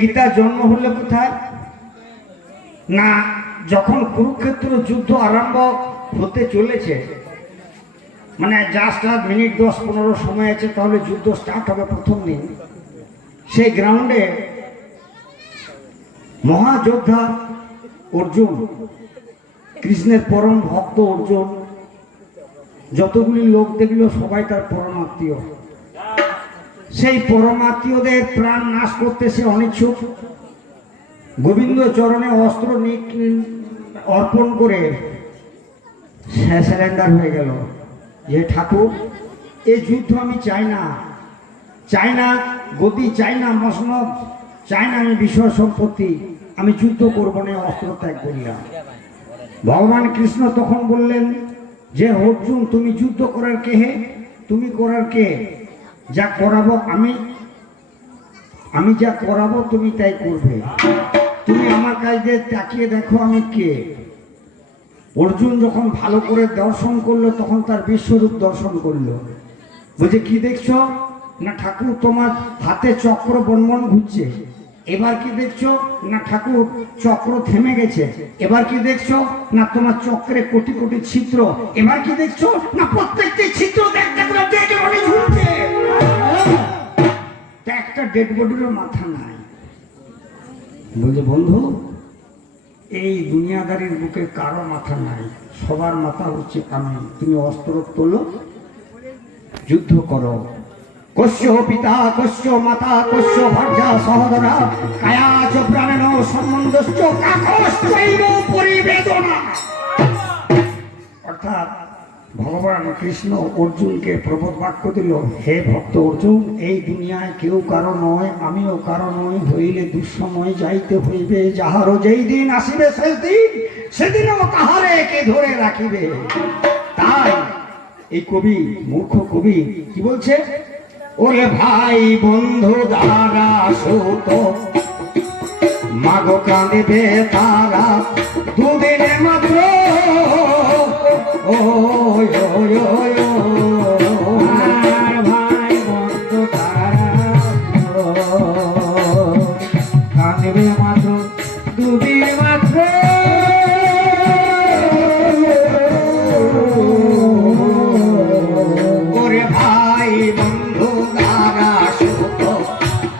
গীতার জন্ম হলে কোথায় না, যখন কুরুক্ষেত্র যুদ্ধ আরম্ভ হতে চলেছে, মানে জাস্ট আর মিনিট 10-15 সময় আছে, তাহলে যুদ্ধ স্টার্ট হবে প্রথম দিন। সেই গ্রাউন্ডে মহাযোদ্ধা অর্জুন, কৃষ্ণের পরম ভক্ত অর্জুন, যতগুলি লোক দেখল সবাই তার পরমাত্মীয়। সেই পরমাত্মীয়দের প্রাণ নাশ করতে সে অনিচ্ছুক। গোবিন্দ চরণে অস্ত্র অর্পণ করে স্যারেন্ডার হয়ে গেল যে ঠাকুর, এই যুদ্ধ আমি চাই না, চাই না গতি, চাই না মসনদ, চাই না আমি বিষয় সম্পত্তি, আমি যুদ্ধ করবো না, অস্ত্র ত্যাগ করলাম। ভগবান কৃষ্ণ তখন বললেন যে অর্জুন, তুমি যুদ্ধ করার কে হে? তুমি করার কে? যা করাবো আমি যা করাবো তুমি তাই করবে। তুমি আমার কাছে তাকিয়ে দেখো আমি কে। অর্জুন যখন ভালো করে দর্শন করলো তখন তার বিশ্বরূপ দর্শন করলো। বলছে কি দেখছো? না ঠাকুর তোমার হাতে চক্র বনবন ঘুরছে। এবার কি দেখছো? না ঠাকুর চক্র থেমে গেছে। এবার কি দেখছো? না তোমার চক্রে কোটি কোটি ছিদ্র। এবার কি দেখছো? না প্রত্যেকটি ছিদ্র ঝুলছে, একটা ডেড বডিরও মাথা নাই। বলছে বন্ধু, এই দুনিয়াদারির বুকে কারো মাথা নাই, সবার মাথা হচ্ছে আমি। তুমি অস্ত্র তোলো, যুদ্ধ করো। কস্য পিতা কস্য মাতা কস্য ভার্যা সহোদরা কায়াচ প্রাণেন সম্বন্ধশ্চ কাকশ্চৈব পরিবেদনা। অর্থাৎ ভগবান কৃষ্ণ অর্জুনকে প্রবোধ বাক্য দিল, হে ভক্ত অর্জুন, এই দুনিয়ায় কেউ কারো নয়, আমিও কারো নয়, হইলে দুঃসময় যাইতে হইবে। যাহারও যেই দিন আসিবে শেষ দিন, সেদিনও তাহারে কে ধরে রাখিবে। তাই এই কবি, মূর্খ কবি কি বলছে? ওরে ভাই বন্ধু দ্বারা সুত মাগো কাঁদিবে তারা, দুদিনে মাত্র ভাই বন্ধু তারা কাঁদিবে মাত্র, দুদিন মাত্র। ওরে ভাই বন্ধু দ্বারা সুত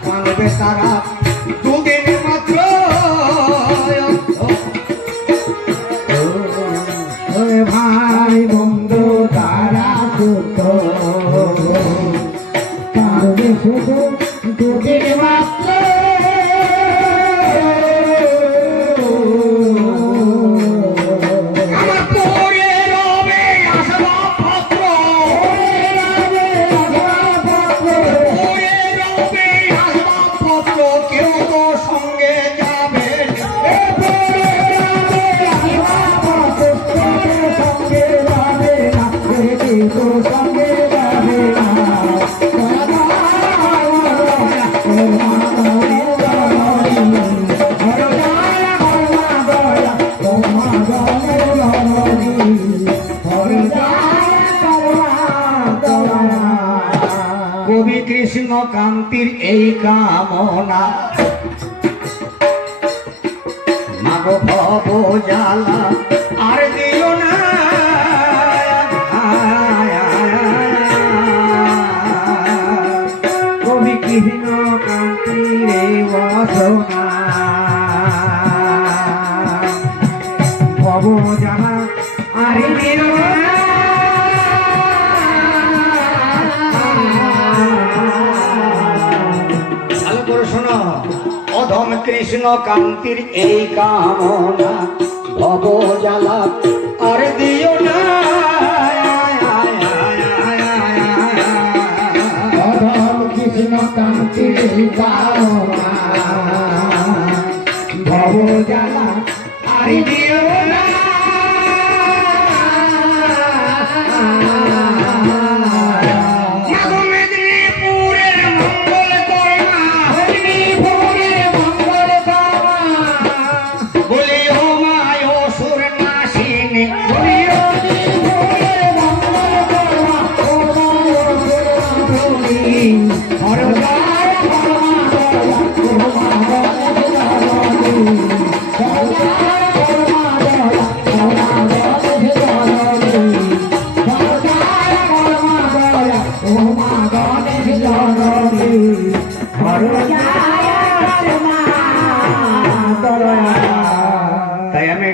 কাঁদবে তারা, দুদিন মাত্র। ভাই বন্ধু তারা সুত কাঁদবে শুধু দুদিন মাত্র। কবি কৃষ্ণ কান্তির এই কামনা, মাগো ভব জ্বালা আর দিও না। কবি কৃষ্ণ কান্তির এই বাসনা, ভব জ্বালা আর দিও না। অধম কৃষ্ণ কান্তির এই কামনা, ভব জ্বালা আর দিও না। অধম কৃষ্ণ কান্তির এই কামনা, ভব জ্বালা আর দিও না।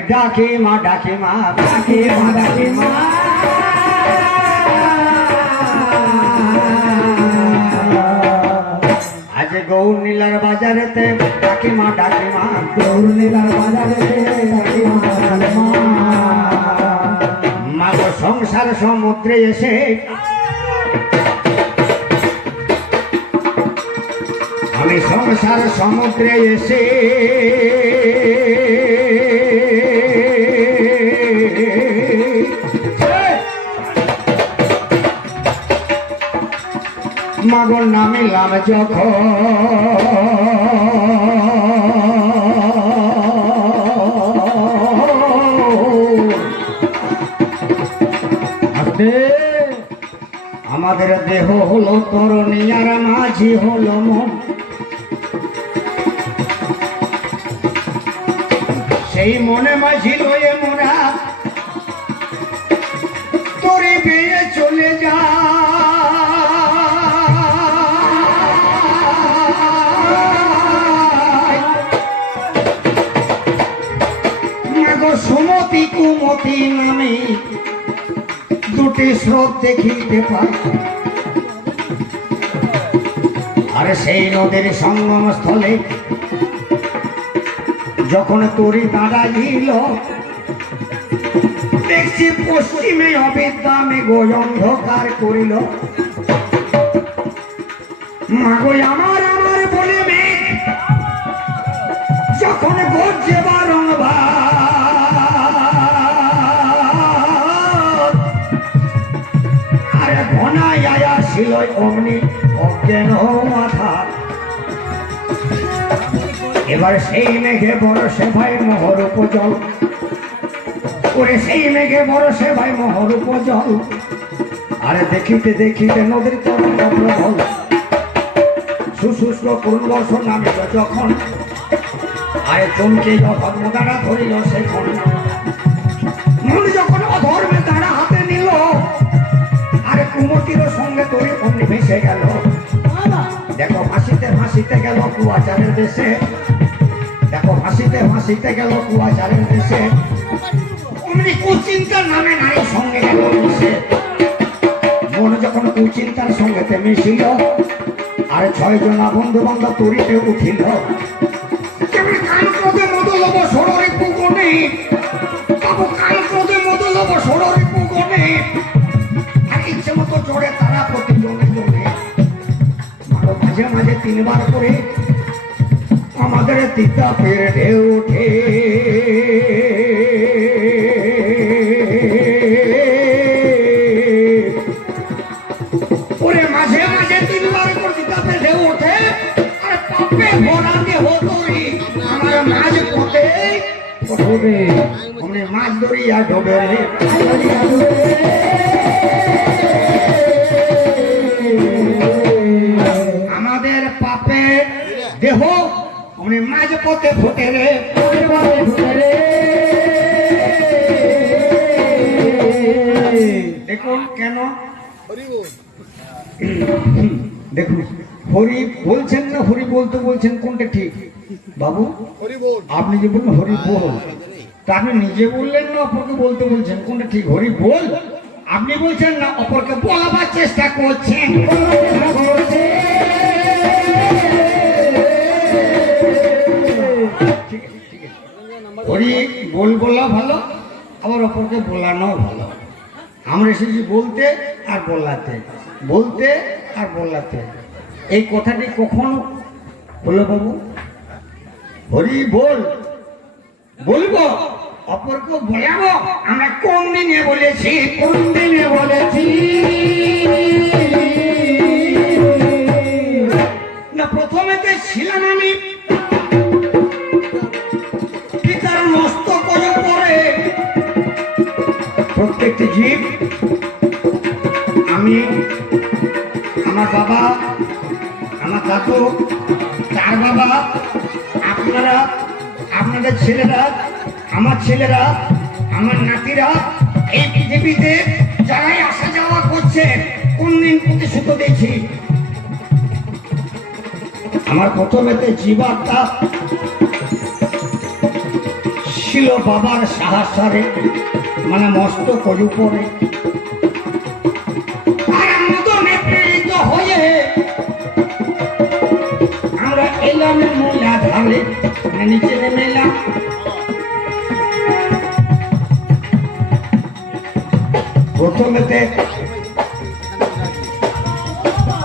ডাকে মা ডাকে মা ডাকে মা ডাকে মা আজ গৌর নীলার বাজারেতে ডাকে মা ডাকে মা গৌর নীলার বাজারেতে ডাকে মা ডাকে মা মা গো সংসার সমুদ্রে এসে আমি সংসার সমুদ্রে এসে মাগর নামিলাম যখন আমাদের দেহ হলো তরণী আর মাঝি হলো মন সেই মনে মাঝি লয়ে মোরা তোরে বেয়ে চলে যা সুমতি কুমতি নামে দুটি স্রোত দেখিতে পাই আর সেই নদীর সঙ্গম স্থলে যখন তরি দাঁড়াইল দেখছি পশ্চিমে অবিদ্যা মেঘ অন্ধকার করিল মাগো আমার আমার বলে মেঘ যখন গর্জে বারংবার আরে ঘনায় আয়া ছিল অগ্নি অজ্ঞান মাথা এবার সেই মেঘে বরসে ভাই মোহর উপজল ওরে সেই মেঘে বরসে ভাই মোহর উপজল আরে দেখিতে দেখিতে নদীর তরঙ্গ প্রবল সুশুষ্ক পূর্বশ নামিল যখন আরে চমকে যখন দাঁড়া ধরিল সেখন মন যখন অধর্মে দাঁড়া হাতে নিল আরে কুমতির সঙ্গে তরি অমনি ভেসে গেল দেখো ভাসিতে ভাসিতে গেল কুয়াচারের দেশে দেখো ভাসিতে ভাসিতে গেল কুয়াচারের দেশে অমনি কুচিন্তার নামে নারী সঙ্গে গেল মিশে মন যখন কুচিন্তার সঙ্গেতে মিশিল আরে 6 জনা বন্ধু বান্ধব তরিতে উঠিল কেমন কাল ক্রোধে মদলব ষড়রে পুগনে বাবু কাল ক্রোধে মদলব ষড়রে পুগনে আর ইচ্ছে মতো জোরে তারা প্রতিজনে জনে মাঝে মাঝে 3 বার করে আমাদের তিতা পেরে ঢেউ ওঠে ওরে মাঝে মাঝে 3 বার করে তিতা পেরে ঢেউ ওঠে আর পাপে ভরা দেহ ধরি আমার মাঝ পথে ওঠে हमने মাছ ধরিয়া ডোবে রে আমাদের পাপে দেহ हमने মাঝ পথে ফুটে রে দেখুন কেন দেখুন হরি বলছেন না হরি বলতে বলছেন কোনটা ঠিক বাবু আপনি যে বললেন হরি বল তা আপনি নিজে বললেন না অপরকে বলতে বলছেন কোনটা ঠিক হরি বল আপনি বলছেন না অপরকে বলাবার চেষ্টা করছেন হরি বল বলা ভালো আবার অপরকে বলানো ভালো আমরা এসেছি বলতে আর বলাতে এই কথাটি কখন বললো বাবু হরি বল বলবো অপরকে বলাবো আমরা কোন দিনে বলেছি না প্রথমেতে ছিলাম আমি পিতার মস্তক পরে প্রত্যেকটি জীব আমি আমার বাবা আমার দাদু তার বাবা আপনারা আপনাদের ছেলেরা আমার ছেলেরা আমার নাতিরা এই পৃথিবীতে যারাই আসা যাওয়া করছে কোন দিন প্রতিশ্রুত দিয়েছি আমার প্রথমেতে জীবাত্মা ছিল বাবার সাহাসারে, মানে মস্তকের উপরে। আর আমাদের প্রেরিত হয়ে আমরা এলাম মূলাধারে, মানে নিচে নেমে এলাম।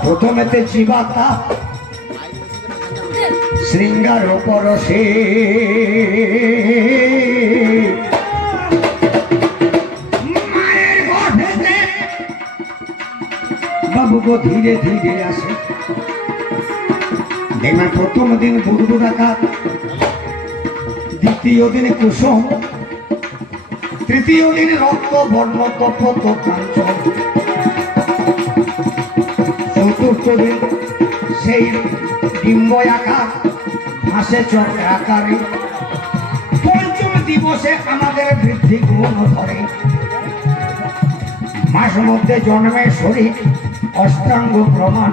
প্রথমেতে জীবাতা শৃঙ্গার পরশে, মায়ের গর্ভেতে বাবু গো ধীরে ধীরে আসে। দেখবেন প্রথম দিন বুদবুদাকার, দ্বিতীয় দিন কুসুম, তৃতীয় দিন রক্ত বর্ণ তপ্ত কাঞ্চন, চতুর্থ দিন সেই ডিম্ব আকার হাসে চক্র আকারে, পঞ্চম দিবসে আমাদের বৃদ্ধি গুণ ধরে। মাস মধ্যে জন্মে শরীর অষ্টাঙ্গ প্রমাণ,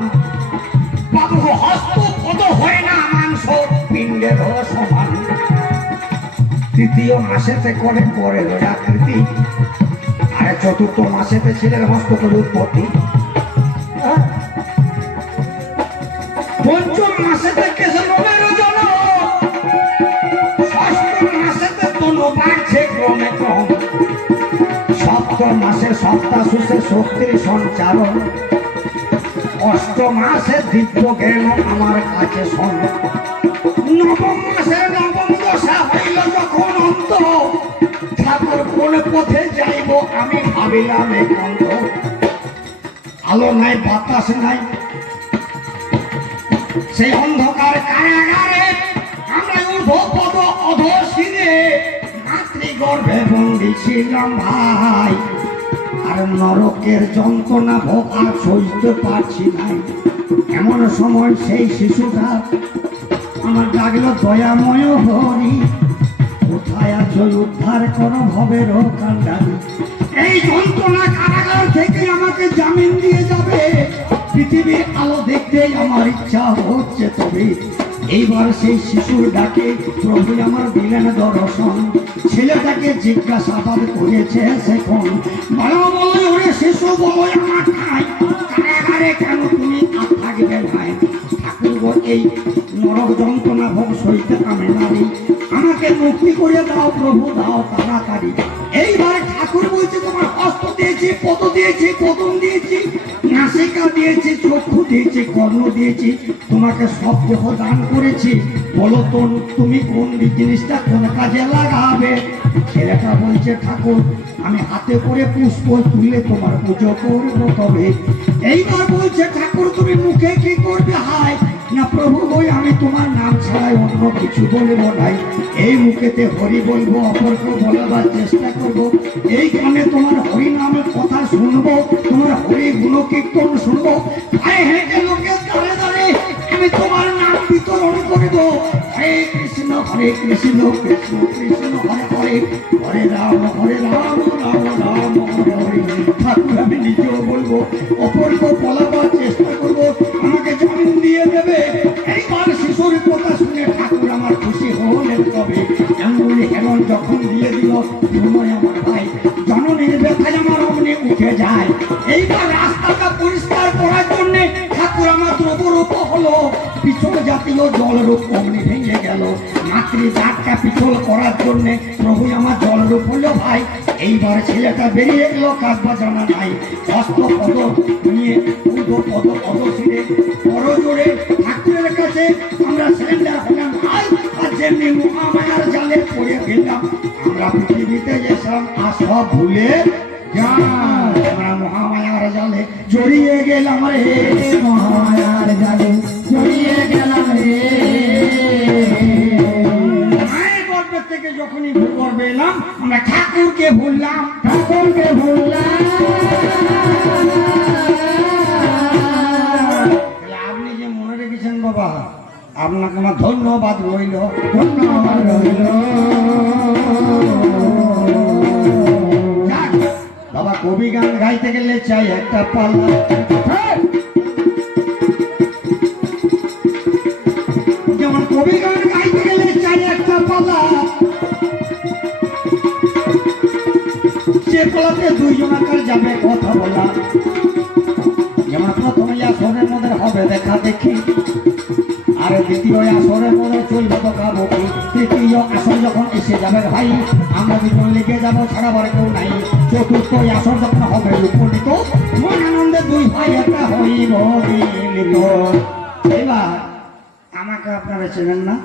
বাবু হস্ত পদ হয় না মাংস পিণ্ডের সমান। তৃতীয় মাসেতে করে পরে আকৃতি, আর চতুর্থ মাসেতে ছিলেন হস্তকের উৎপত্তি। পঞ্চম মাসেতে কেশবের জন্ম, ষষ্ঠ মাসেতে তনু বাড়ছে ক্রমে ক্রম, সপ্তম মাসে সপ্তাশুষে শক্তির সঞ্চারণ, অষ্টম মাসে দিব্য জ্ঞান আমার কাছে শোন। নবম মাসে নবম দশা হইল যখন অন্ত, ঠাকুর কোন পথে যাইব আমি ভাবিলাম একান্ত। আলো নাই বাতাস নাই, সেই অন্ধকার কারাগারে আমরা ঊর্ধ্বপদ অধঃশিরে মাতৃগর্ভে বন্দী ছিলাম ভাই। আর নরকের যন্ত্রণা ভোগ আর সইতে পারছি নাই। এমন সময় সেই শিশুটা আমার ডাকলো, দয়াময় হরি কোথায় আছো, উদ্ধার করো ভবের কান্ডারি। এই যন্ত্রণা কারাগার থেকে আমাকে জামিন দিয়ে যাবে, পৃথিবীর আলো দেখতেই আমার ইচ্ছা হচ্ছে। তবে এইবার সেই শিশুর ডাকে প্রভু আমার দিলেন দর্শন। ছেলেটাকে জিজ্ঞাসাবাদ করেছে সেখন, বলো বলো ওরে শিশু বলো আমার ঠাই, কারাগারে কেন তুমি আর থাকবে ভাই? ঠাকুর এই নরক যন্ত্রণা ভোগ সইতে আমি নারী, আমাকে মুক্তি করে দাও প্রভু, দাও তাড়াতাড়ি। এইবার ঠাকুর বলছে তোমার হস্ত দিয়েছি, পদ দিয়েছি, কদম দিয়েছি, নাসিকা দিয়েছি, চক্ষু দিয়েছি, কর্ণ দিয়েছি, তোমাকে সব দেহ দান করেছি। বলো তো তুমি কোন জিনিসটা কোন কাজে লাগাবে? ছেলেটা বলছে ঠাকুর আমি হাতে করে পুষ্প তুলে তোমার পুজো করবো। তবে এইবার বলছে ঠাকুর তুমি মুখে কি করবে? হায় না প্রভু বই আমি তোমার নাম ছাড়াই অন্য কিছু বলবো নাই। এই মুখেতে হরি বলবো, অপরকে বলবার চেষ্টা করবো, এই কানে তোমার হরি নামের কথা শুনবো, তোমার হরি গুণ কীর্তন শুনবো। আয় হেঁটে লোকের দাঁড়ে দাঁড়ে আমি তোমার নাম বিতরণ করবো। হরে কৃষ্ণ কৃষ্ণ কৃষ্ণ হরে হরে, হরে রাম রাম রাম হরে হরে। ঠাকুর আমি নিজেও বলবো, অপরকে বলাবার চেষ্টা করবো, আমাকে জামিন দিয়ে দেবে। এইবার শিশুর কথা শুনে ঠাকুর আমার খুশি হলেন। তবে এমনি হেরন যখন দিয়ে দিল, বিনয় আমার ভাই জননীর ব্যথায় আমার অমনি উঠে যায়। এইবার রাস্তাটা পরিষ্কার করার জন্য ঠাকুর আমার দ্রবরূপ হলো, পিছল জাতীয় জলরূপ অমনি ভেঙে গেল। মাতৃ জাতটা পিছল করার জন্য প্রভু আমার জলরূপ হলো ভাই। এইবার ছেলেটা বেরিয়ে গেল, কাজ বাজানা নাই, হস্ত পদ নিয়ে ঊর্ধ্ব পদ অধঃশিরে করজোড়ে ঠাকুরের কাছে আমরা সারেন্ডার হলাম ভাই। আর যেমনি মহামায়ার জালে পড়ে ফেললাম, আমরা পৃথিবীতে যেসব আর সব ভুলে যাই, আমরা মহামায়ার জালে জড়িয়ে গেলাম রে, মহামায়ার জালে জড়িয়ে গেলাম রে। মায়ের গর্ভ থেকে যখনই ভূগর্ভে এলাম, আমরা ঠাকুরকে ভুললাম, ঠাকুরকে ভুললাম। আপনি যে মনে রেখেছেন বাবা, আপনাকে আমার ধন্যবাদ রইল, ধন্যবাদ রইল। বাবা কবি গান গাইতে গেলে চাই একটা পাল্লা, যেমন কবি গান গাইতে গেলে চাই একটা পাল্লা। যে পালাতে দুইজনাকার যাবে কথা বলা। যেমন প্রথমে আসরের মধ্যে হবে দেখা দেখি, আর দ্বিতীয় আসরের মধ্যে চলবে তো কাবুকি, তৃতীয় আসর যখন এসে যাবে ভাই আমরা দুজন লেগে যাবো, ছাড়াবার কেউ নাই। চতুর্থ আসর যখন হবে উপনীত, মন আনন্দে দুই ভাই একটা হইব মিলিত। এবার আমাকে আপনারা চেনেন না,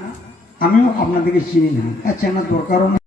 আমিও আপনাদেরকে চিনি না, চেনার দরকারও নেই।